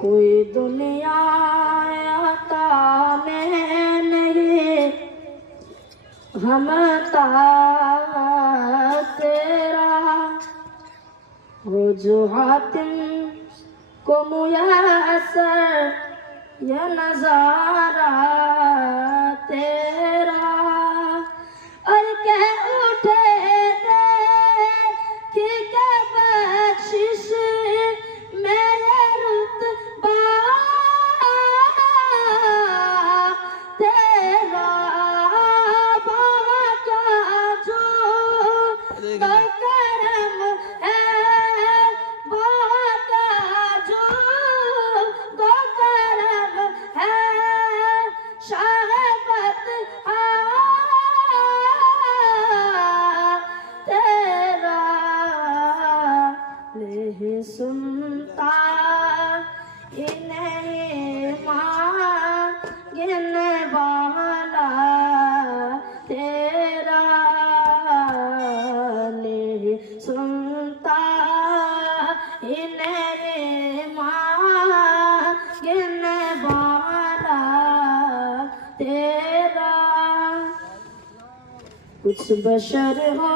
कोई दुनिया आता में नहीं हमता तेरा हो जो हातिम को मुयस्सर ये नजारा तेरा और कह उठे कि क्या बख्शिश मेरे रुतबा तेरा बाका जो करम है बाका जो करम है शाहबत तेरा नहीं सुनता इन्हें मांगने वाला तेरा नहीं सुनता इन्हें मांगने वाला तेरा कुछ बशर हो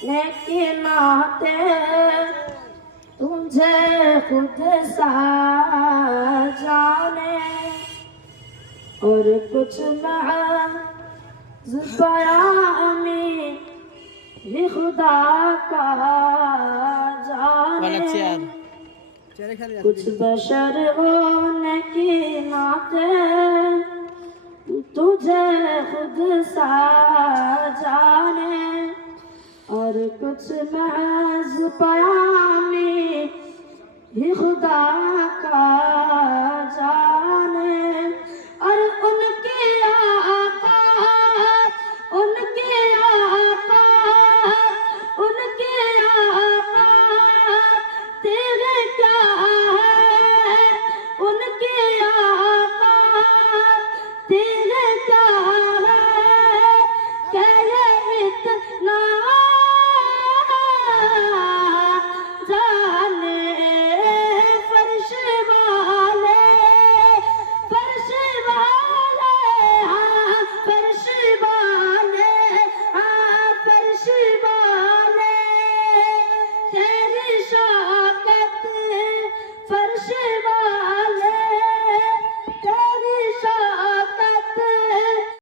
लेकिन आते तुझे खुद सा जाने और कुछ बयानी भी खुदा का जाने कुछ बशर होने की नाते तुझे खुद सा जाने और कुछ महज पयामी ही खुदा का